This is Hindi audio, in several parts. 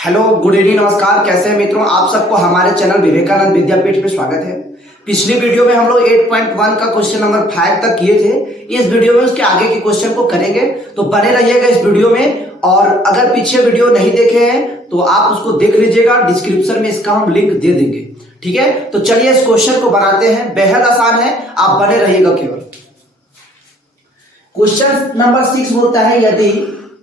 हेलो, गुड इवनिंग, नमस्कार। कैसे हैं मित्रों? आप सबको हमारे चैनल विवेकानंद विद्यापीठ में स्वागत है। पिछली वीडियो में हम लोग 8.1 का क्वेश्चन नंबर 5 तक किए थे। इस वीडियो में उसके आगे के क्वेश्चन को करेंगे, तो बने रहिएगा इस वीडियो में। और अगर पीछे वीडियो नहीं देखे हैं तो आप उसको देख लीजिएगा, डिस्क्रिप्शन में इसका हम लिंक दे देंगे। ठीक है, तो चलिए इस क्वेश्चन को बनाते हैं। बेहद आसान है, आप बने रहिएगा केवल। क्वेश्चन नंबर 6 बोलता है यदि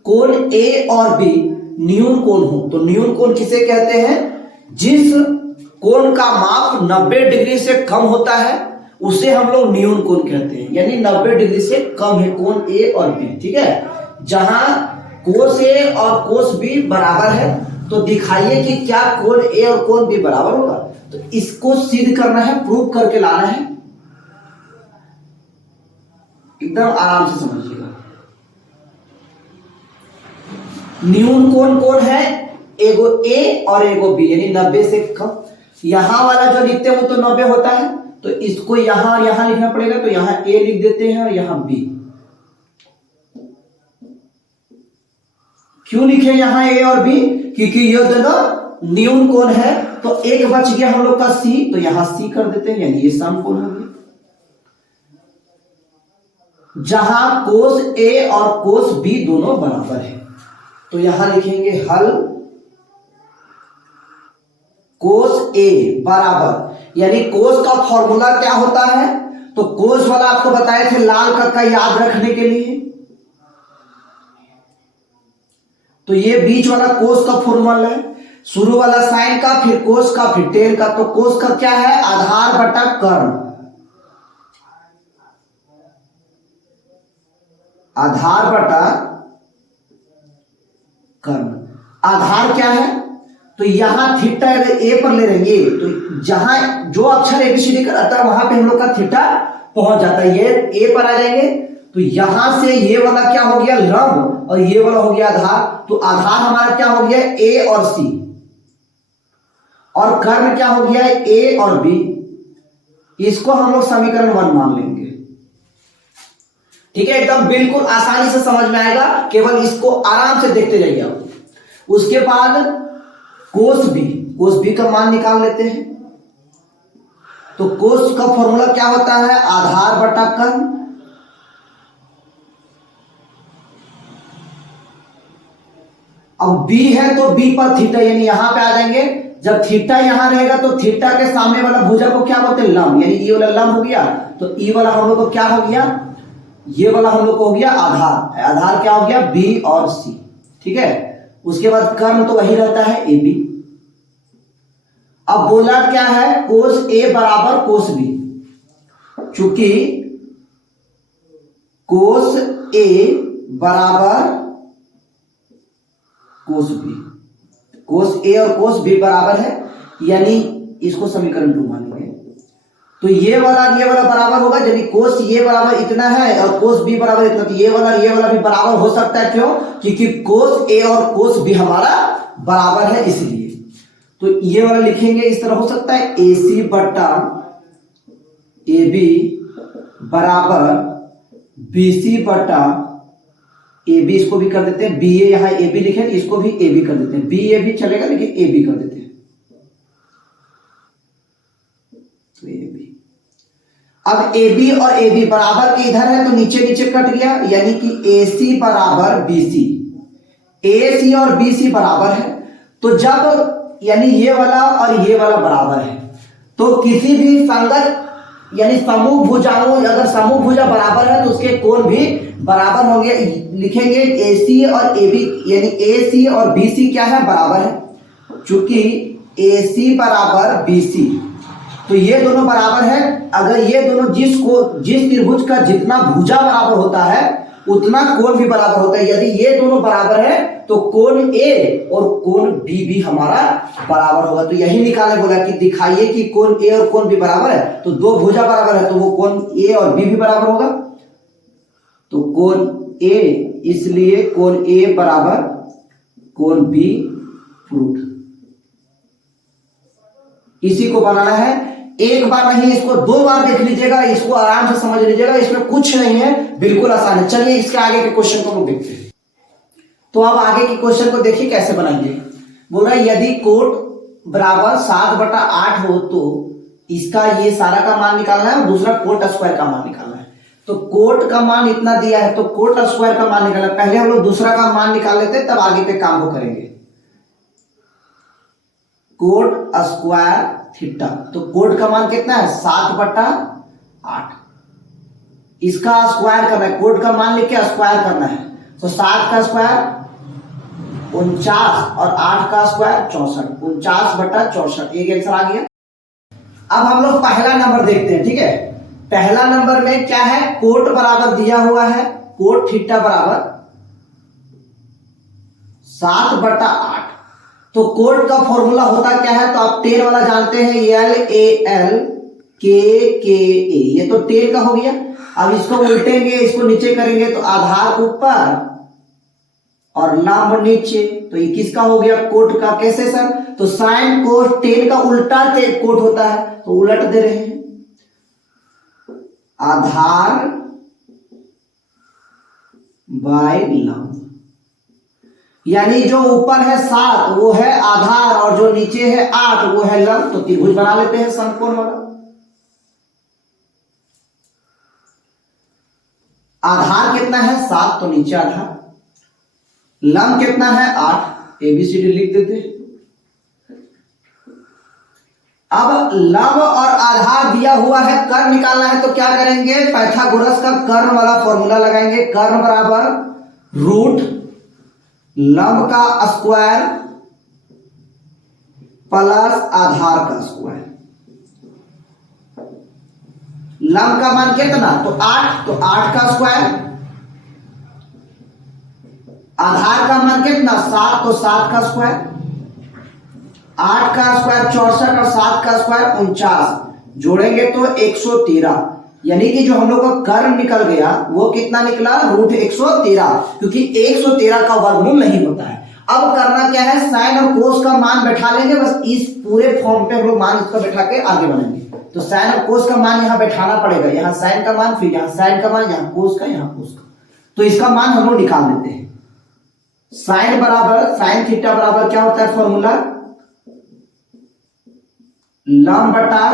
कोण ए और बी न्यून कोण हो। तो न्यून कोण किसे कहते हैं? जिस कोण का माप 90 डिग्री से कम होता है उसे हम लोग न्यून कोण कहते हैं। यानी 90 डिग्री से कम है कोण ए और बी। ठीक है, जहां कोस ए और कोस बी बराबर है तो दिखाइए कि क्या कोण ए और कोण बी बराबर होगा। तो इसको सिद्ध करना है, प्रूव करके लाना है। एकदम आराम से समझिएगा। न्यून कोण कौन है? एगो ए और एगो बी, यानी 90 से कम। यहां वाला जो लिखते हैं वो तो 90 होता है, तो इसको यहां और यहां लिखना पड़ेगा। तो यहां ए लिख देते हैं और यहां बी। क्यों लिखे यहां ए और बी? क्योंकि ये दोनों न्यून कोण है। तो एक बच गया हम लोग का सी, तो यहां सी कर देते हैं, यानी ये सम कोण हो गया। जहां कोस ए और कोस बी दोनों बराबर है, तो यहां लिखेंगे हल कोस ए बराबर, यानी कोस का फॉर्मूला क्या होता है? तो कोस वाला आपको बताए थे लाल कक्का याद रखने के लिए। तो ये बीच वाला कोस का फॉर्मूला है, शुरू वाला साइन का, फिर कोस का, फिर टेन का। तो कोस का क्या है? आधार बटा कर्ण। आधार बटा कर्ण। आधार क्या है? तो यहां थीटा अगर ए पर ले लेंगे तो जहां जो अक्षर एबीसीडी का रहता है वहां पे हम लोग का थीटा पहुंच जाता है। ये ए पर आ जाएंगे तो यहां से ये वाला क्या हो गया? लंब, और ये वाला हो गया आधार। तो आधार हमारा क्या हो गया? ए और सी। और कर्ण क्या हो गया? ए और बी। इसको हम लोग समीकरण 1 मान लेंगे। ठीक है, एकदम बिल्कुल आसानी से समझ में आएगा, केवल इसको आराम से देखते जाइए आप। उसके बाद कोस बी का मान निकाल लेते हैं। तो कोस का फॉर्मूला क्या होता है? आधार बटा कर्ण। अब बी है तो बी पर थीटा, यानी यहां पे आ जाएंगे। जब थीटा यहां रहेगा तो थीटा के सामने वाला भुजा को क्या बोलते हैं? लंब, यानी ई वाला लंब हो गया। तो ई वाला हम लोग को क्या हो गया? ये वाला हम लोग को हो गया आधार। आधार क्या हो गया? बी और सी। ठीक है, उसके बाद कर्ण तो वही रहता है ए बी। अब बोला क्या है? कोस ए बराबर कोस बी। चूंकि कोस ए बराबर कोस बी, कोस ए और कोस बी बराबर है, यानी इसको समीकरण 2 मानेंगे। तो ये वाला बराबर होगा, यानी कोस ये बराबर इतना है और कोस बी बराबर इतना। तो ये वाला भी बराबर हो सकता है। क्यों? क्योंकि कोस ए और कोस बी हमारा बराबर है, इसलिए। तो ये वाला लिखेंगे इस तरह हो सकता है, ए सी बटा ए बी बराबर बी सी बटा ए बी। इसको भी कर देते हैं बी ए, यहां ए बी लिखे, इसको भी ए बी कर देते हैं। बी ए भी चलेगा लेकिन ए बी कर देते हैं। तो ए बी, अब ए बी और ए बी बराबर के इधर है तो नीचे नीचे कट गया, यानी कि ए सी बराबर बी सी। ए सी और बी सी बराबर है, तो जब यानी ये वाला और ये वाला बराबर है तो किसी भी संगत यानी समूह भुजाओं, अगर समूह भुजा बराबर है तो उसके कोण भी बराबर होंगे। लिखेंगे ए सी और ए बी, यानी ए सी और बी सी क्या है? बराबर है। चूंकि ए सी बराबर बी सी, तो ये दोनों बराबर है। अगर ये दोनों जिस त्रिभुज का जितना भुजा बराबर होता है उतना कोण भी बराबर होता है। यदि ये दोनों बराबर है तो कोण ए और कोण बी भी हमारा बराबर होगा। तो यही निकाला, बोला कि दिखाइए कि कोण ए और कोण बी बराबर है। तो दो भुजा बराबर है तो वो कोण ए और बी भी बराबर होगा। तो कोण ए, इसलिए कोण ए बराबर कोण बी प्रूफ। इसी को बनाना है। एक बार नहीं, इसको 2 बार देख लीजिएगा, इसको आराम से समझ लीजिएगा, इसमें कुछ नहीं है, बिल्कुल आसान है। चलिए इसके आगे के क्वेश्चन को हम देखते हैं। तो अब आगे के क्वेश्चन को देखिए कैसे बनाएंगे। बोल रहा है यदि कोट बराबर 7/8 हो तो इसका ये सारा का मान निकालना है और दूसरा कोट स्क्वायर का मान निकालना है। तो कोट का मान इतना दिया है तो कोट स्क्वायर का मान निकालना, पहले हम लोग दूसरा का मान निकाल लेते तब आगे के काम को करेंगे। कोट स्क्वायर थीटा, तो कोट का मान कितना है 7/8, इसका स्क्वायर करना है, कोट का मान लेके स्क्वायर करना है। तो 7 का स्क्वायर 49 और 8 का स्क्वायर 64, 49/64, एक आंसर आ गया। अब हम लोग पहला नंबर देखते हैं, ठीक है। पहला नंबर में क्या है, कोट बराबर दिया हुआ है, कोट थीटा बराबर 7/8। तो कोट का फॉर्मूला होता क्या है, तो आप 10 वाला जानते हैं, LAL KKA, ये तो 10 का हो गया। अब इसको उल्टेंगे, इसको नीचे करेंगे तो आधार ऊपर और लंब नीचे, तो ये किसका हो गया, कोट का। कैसे सर, तो साइन कोस 10 का उल्टा कोट होता है, तो उलट दे रहे हैं, आधार बाय लंब, यानी जो ऊपर है 7 वो है आधार और जो नीचे है 8 वो है लंब। तो त्रिभुज बना लेते हैं समकोण वाला। आधार कितना है 7, तो नीचे आधार, लंब कितना है 8, ABCD लिख देते हैं। अब लंब और आधार दिया हुआ है, कर्ण निकालना है, तो क्या करेंगे, पाइथागोरस का कर्ण वाला फॉर्मूला लगाएंगे। कर्ण बराबर रूट लंब का स्क्वायर प्लस आधार का स्क्वायर। लंब का मान कितना, तो 8, तो 8 का स्क्वायर, आधार का मान कितना 7, तो 7 का स्क्वायर, 8 का स्क्वायर 64 और 7 का स्क्वायर 49, जोड़ेंगे तो 113, यानी कि जो हम लोग का कर्ण निकल गया वो कितना निकला, रूट 113, क्योंकि 113 का वर्गमूल नहीं होता है। अब करना क्या है, साइन और कोस का मान बैठा लेंगे, बस इस पूरे फॉर्म पे हम लोग मान इसका बैठा के आगे बढ़ेंगे। तो साइन और कोस का मान यहाँ बैठाना पड़ेगा, यहाँ साइन का मान, फिर यहाँ साइन का मान, यहाँ कोस का, यहाँ कोस का, तो इसका मान हम लोग निकाल लेते हैं। साइन बराबर साइन थीटा बराबर क्या होता है फॉर्मूला, लंब बटा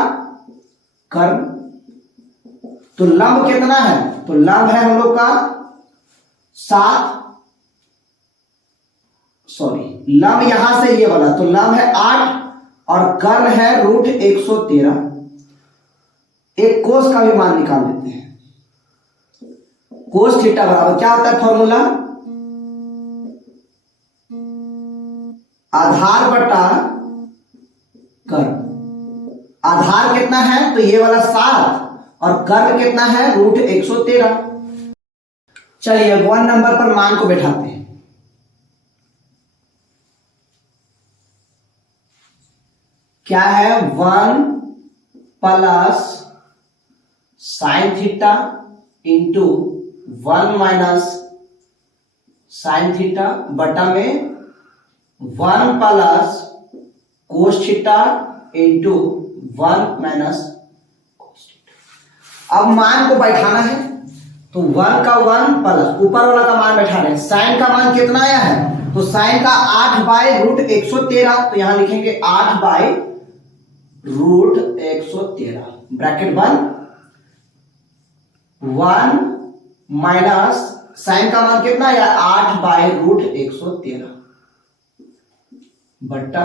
कर्ण। तो लंब कितना है, तो लंब है हम लोग का 7, सॉरी लंब यहां से ये वाला, तो लंब है 8 और कर्ण है रूट 113। एक कोस का भी मान निकाल लेते हैं। कोस थीटा बराबर क्या होता है फॉर्मूला, आधार बटा कर्ण। आधार कितना है, तो ये वाला 7 और कर्ण कितना है, रूट 113। चलिए 1 नंबर पर मान को बैठाते हैं। क्या है, 1 plus sine theta into 1 minus sine theta बटा में 1 plus cos theta into 1 minus cos theta. अब मान को बैठाना है, तो 1 का 1 प्लस ऊपर वाला का मान बैठा रहे हैं। साइन का मान कितना आया है, तो साइन का 8 बाय रूट 113, तो यहां लिखेंगे 8 बाय रूट 113 ब्रैकेट बंद। 1 माइनस साइन का मान कितना आया, 8 बाय रूट 113 बट्टा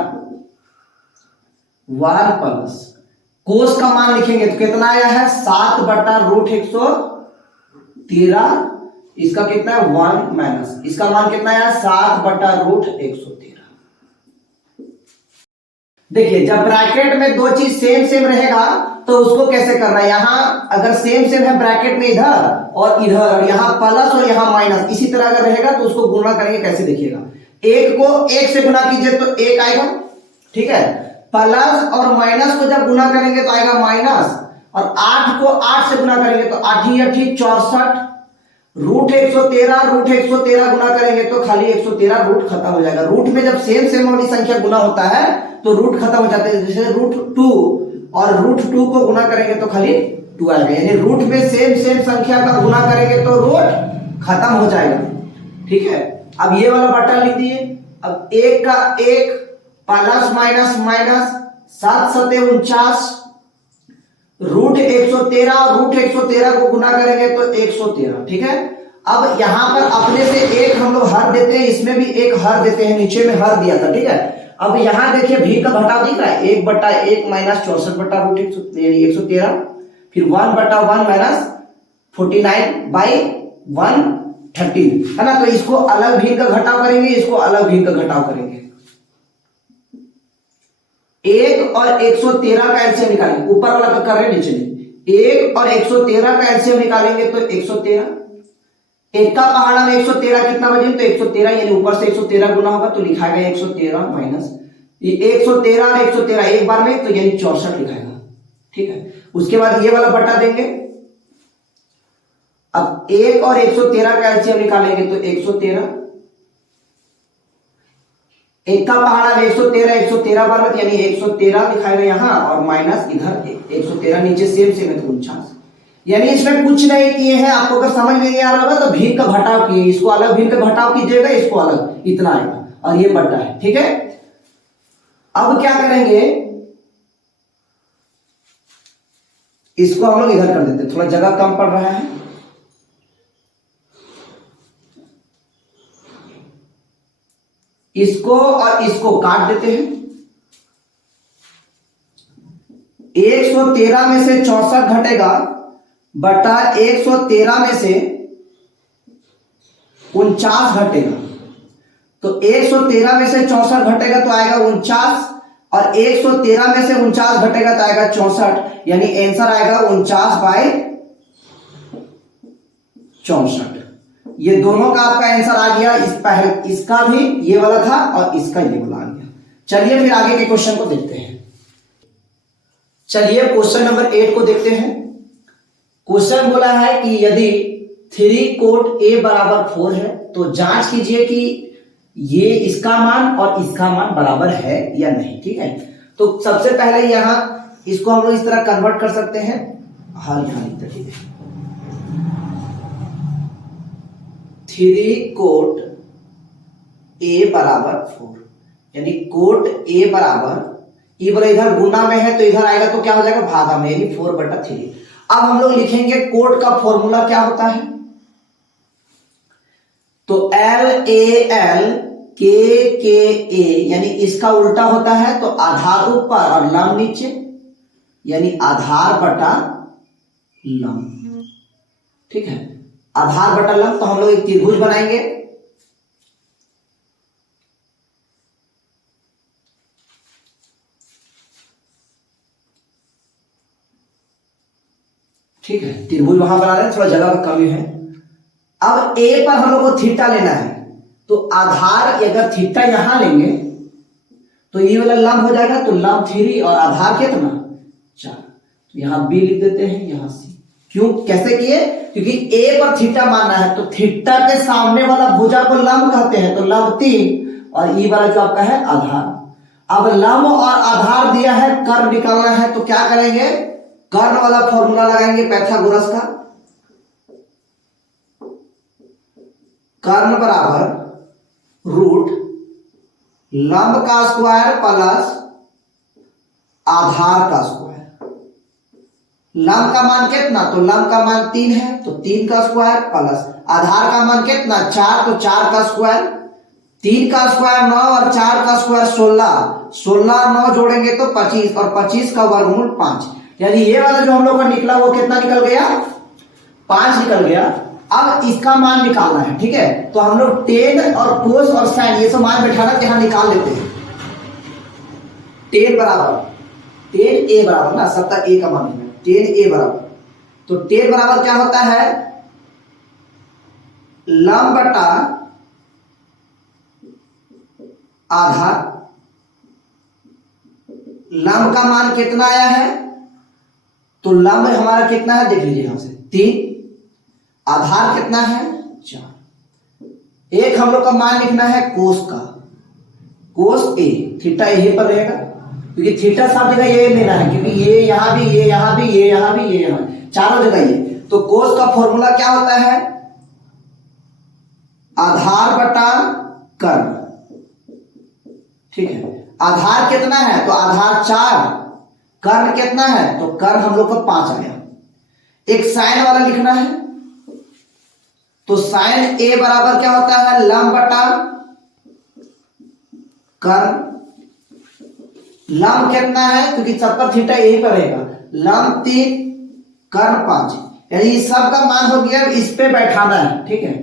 1 प्लस कोस का मान लिखेंगे तो कितना आया है, 7 बटा रूट 113, इसका कितना है 1 माइनस इसका मान कितना आया, 7 बटा रूट 113। देखिए जब ब्रैकेट में दो चीज सेम सेम रहेगा तो उसको कैसे करना है, यहां अगर सेम सेम है ब्रैकेट में इधर और इधर, यहां प्लस और यहां माइनस, इसी तरह अगर रहेगा तो उसको गुणा करेंगे कैसे, देखिएगा एक को एक से गुणा कीजिए तो एक आएगा, ठीक है, प्लस और माइनस को जब गुणा करेंगे तो आएगा माइनस, और 8 को 8 से गुणा करेंगे तो 8 8 64, रूट 113 गुना करेंगे तो खाली 113 रूट खत्म हो जाएगा। रूट में जब सेम सेम वाली संख्या गुना होता है तो रूट खत्म हो जाते हैं, जैसे रूट 2 और रूट 2 को गुना करेंगे तो खाली 2 आएगा, यानी रूट में सेम सेम संख्या का गुना करेंगे तो रूट खत्म हो जाएगा, ठीक है। अब ये वाला बटा लिख दिए, अब 1 का 1 प्लस माइनस माइनस 7 सते 49 रूट 113 और रूट 113 को गुना करेंगे तो 113। ठीक है, अब यहां पर अपने से एक हम लोग हर देते हैं, इसमें भी एक हर देते हैं, नीचे में हर दिया था। ठीक है, अब यहां देखिए भी का घटाव दिख रहा है, 1/1 माइनस 64 रूट 113, फिर 1/1 माइनस 49/113 है ना। तो इसको अलग भी का घटाव करेंगे, इसको अलग भी का घटाव करेंगे। 1 और 113 का एलसीएम निकालेंगे, ऊपर वाला का कर रहे हैं नीचे नहीं। 1 और 113 का एलसीएम निकालेंगे तो 113, एक का पहाड़ा में 113 कितना बजे तो 113, यानी ऊपर से 113 गुना होगा तो लिखाएगा 113 माइनस ये 113 और 113 एक बार में तो यानी 64 लिखाएगा। ठीक है, उसके बाद ये वाला बटा देंगे। अब 1 और 113 का एलसीएम निकालेंगे तो 113, एक का पहाड़ा में 113 113 बार में यानी 113 लिखाएगा यहां और माइनस इधर 113 नीचे सेम सेम है तो 49, यानी इसमें कुछ नहीं किए हैं। आपको अगर समझ में नहीं आ रहा होगा तो भीग का घटाव किए, इसको अलग भीग का घटाव कीजिएगा, इसको अलग, इतना आएगा और ये बटा है। ठीक है, अब क्या करेंगे, इसको हम लोग इधर कर देते हैं, थोड़ा जगह कम पड़ रहा है। इसको और इसको काट देते हैं। 113 में से 64 घटेगा बटा 113 में से 49 घटेगा, तो 113 में से 64 घटेगा तो आएगा 49 और 113 में से 49 घटेगा तो आएगा 64, यानी आंसर आएगा 49/64। ये दोनों का आपका आंसर आ गया। इस पहले इसका भी ये वाला था और इसका ये वाला आ गया। चलिए फिर आगे के क्वेश्चन को देखते हैं। चलिए क्वेश्चन नंबर 8 को देखते हैं। क्वेश्चन बोला है कि यदि 3 कोट a बराबर 4 है तो जांच कीजिए कि ये इसका मान और इसका मान बराबर है या नहीं। ठीक है, तो सबसे पहले यहां इसको हम लोग इस तरह कन्वर्ट कर सकते हैं। हाँ यहां लिखते हैं, ठीक है, 3 कोट a बराबर 4, यानी कोट a बराबर, ये बोला इधर गुना में है तो इधर आएगा तो क्या हो जाएगा भागा में, यानी 4/3। अब हम लोग लिखेंगे कोट का फॉर्मूला क्या होता है, तो LAL KKA, यानी इसका उल्टा होता है तो आधार ऊपर और लंब नीचे, यानी आधार बटा लंब। ठीक है, आधार बटा लंब, तो हम लोग एक त्रिभुज बनाएंगे। ठीक है, त्रिभुज वहां बना रहे हैं, थोड़ा जगह की कमी है। अब A पर हम लोग को थीटा लेना है, तो आधार अगर थीटा यहां लेंगे तो ये वाला लंब हो जाएगा, तो लंब 3 और आधार कितना 4, तो यहां B लिख देते हैं, यहां C। क्यों, कैसे किए, क्योंकि A पर थीटा मानना है तो थीटा के सामने वाला भुजा को लंब कहते हैं, तो लंब 3 और ई वाला जो आपका है आधार। अब लंब और आधार दिया है, कर्ण निकालना है, तो क्या करेंगे, कर्ण वाला फॉर्मूला लगाएंगे पाइथागोरस का। कर्ण बराबर रूट लंब का स्क्वायर प्लस आधार का स्क्वायर। लंब का मान कितना, तो लंब का मान 3 है तो 3 का स्क्वायर प्लस आधार का मान कितना 4, तो 4 का स्क्वायर। 3 का स्क्वायर 9 और 4 का स्क्वायर 16, 16 और 9 जोड़ेंगे तो 25 और 25 का वर्गमूल 5, यानी ये वाला जो हम लोग का निकला वो कितना निकल गया 5 निकल गया। अब इसका मान निकालना है। ठीक है, तो हम लोग टेन और कोस और साइन ये सब मान बैठाना यहां निकाल लेते हैं। टेन बराबर टेन ए बराबर ना, सबका ए का मान है, टेन ए बराबर, तो टेन बराबर क्या होता है लंब बटा आधार। लंब का मान कितना आया है, तो लंब हमारा कितना है देख लीजिए यहां से 3, आधार कितना है 4। एक हम लोग का मान लिखना है कोस का, कोस ए, थीटा यहीं पर रहेगा क्योंकि थीटा सब जगह ये लेना है, क्योंकि ये यहां भी, ये यहां भी, ये यहां भी, ये यहां, चारों जगह ये। तो कोस का फॉर्मूला क्या होता है आधार बटा कर्ण। ठीक है, आधार कितना है तो आधार 4, कर्ण कितना है तो कर्ण हम लोग का 5 आया। एक साइन वाला लिखना है, तो साइन ए बराबर क्या होता है लंब बटा कर्ण। लंब कितना है क्योंकि सब पर थीटा यही पर रहेगा, लंब 3 कर्ण 5, यानी सब का मान हो गया, इस पे बैठाना है, ठीक है।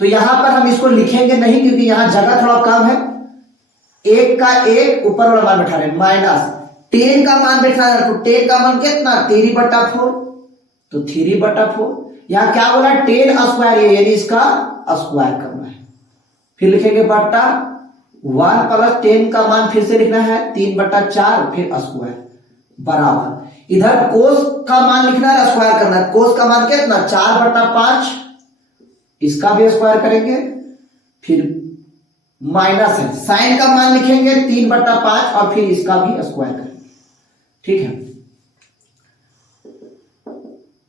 तो यहां पर हम इसको लिखेंगे नहीं क्योंकि यहां जगह थोड़ा कम है। 1 का 1 ऊपर वाला मान बैठा रहे, माइनस 10 का मान बैठा है, तो 10 का मान कितना 3/4, तो 3/4। यहां क्या बोला 10 स्क्वायर, यानी इसका स्क्वायर करना है। फिर लिखेंगे बट्टा 1 प्लस 10 का मान फिर से लिखना है 3/4, फिर स्क्वायर बराबर। इधर कोस का मान लिखना है, स्क्वायर करना है। कोस का मान कितना 4/5, इसका भी स्क्वायर करेंगे, फिर माइनस है। साइन का मान लिखेंगे 3/5 और फिर इसका भी स्क्वायर करेंगे, ठीक है।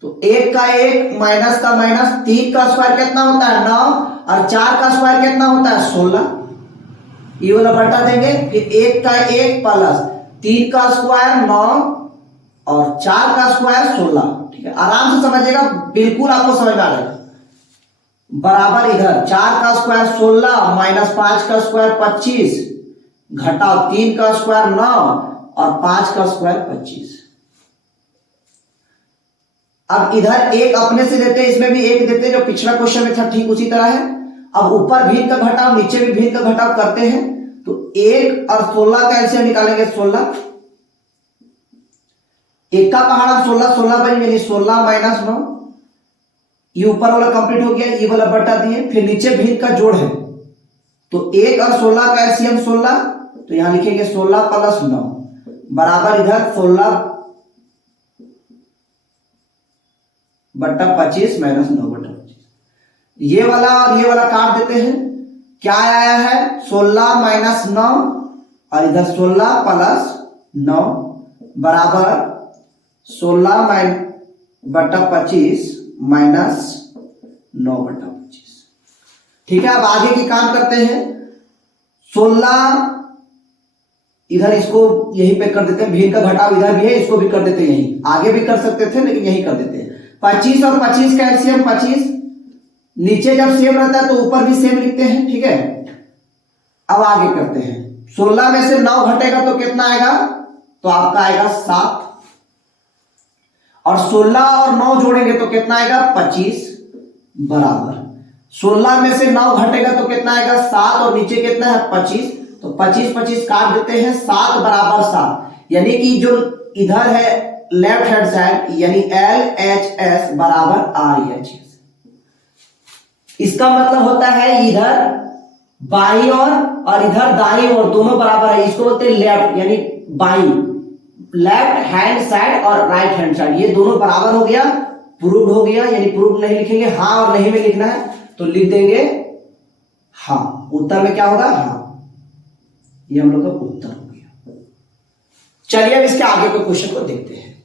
तो 1 का 1 माइनस का माइनस, 3 का स्क्वायर कितना होता है 9 और 4 का स्क्वायर कितना होता है 16, ये वाला बटा देंगे। फिर 1 का 1 प्लस 3 का स्क्वायर 9 और 4 का स्क्वायर 16, ठीक है। आराम से समझिएगा, बिल्कुल आपको समझ में आ जाएगा। बराबर इधर 4 का स्क्वायर 16 माइनस 5 का स्क्वायर 25 घटाओ 3 का स्क्वायर 9 और 5 का स्क्वायर 25। अब इधर एक अपने से देते हैं, इसमें भी एक देते हैं, जो पिछला क्वेश्चन में था ठीक उसी तरह है। अब ऊपर भिन्न का घटाव नीचे भी भिन्न का घटाव करते हैं, तो 1 और 16 का एलसीएम निकालेंगे 16। 1 का पहाड़ा 16, 16 बन यानी 16 माइनस 9, ये ऊपर वाला कंप्लीट हो गया, ये वाला बटा दिए। फिर नीचे भिन्न का जोड़ है, तो 1 और 16 का एलसीएम 16, तो यहां लिखेंगे 16 प्लस 9 बराबर इधर 16/25 माइनस 9/25। ये वाला और ये वाला काट देते हैं, क्या आया है 16 माइनस 9 और इधर 16 प्लस 9 बराबर 16/25 माइनस 9/25, ठीक है। अब आगे की काम करते हैं। 16 इधर इसको यहीं पे कर देते हैं, भिन्न का घटाव इधर भी है, इसको भी कर देते हैं यहीं, आगे भी कर सकते थे लेकिन यहीं कर देते हैं। 25 और 25 का एलसीएम 25, नीचे जब सेम रहता है तो ऊपर भी सेम लिखते हैं, ठीक है। अब आगे करते हैं, 16 में से 9 घटेगा तो कितना आएगा, तो आपका आएगा 7, और 16 और 9 जोड़ेंगे तो कितना आएगा 25 बराबर 16 में से 9 घटेगा तो कितना आएगा 7 और नीचे कितना है 25, तो 25 25 काट देते हैं, 7 बराबर 7, यानी कि जो इधर है लेफ्ट हैंड साइड यानी LHS बराबर RHS। इसका मतलब होता है इधर बाई और इधर दाई ओर दोनों बराबर है, इसको बोलते हैं लेफ्ट यानी बाई, लेफ्ट हैंड साइड और राइट हैंड साइड ये दोनों बराबर हो गया, प्रूव्ड हो गया। यानी प्रूव्ड नहीं लिखेंगे, हाँ और नहीं में लिखना है, तो लिख देंगे हाँ, उत्तर में क्या होगा हाँ, ये हम लोग का उत्तर हो गया। चलिए अब इसके आगे के क्वेश्चन को देखते हैं।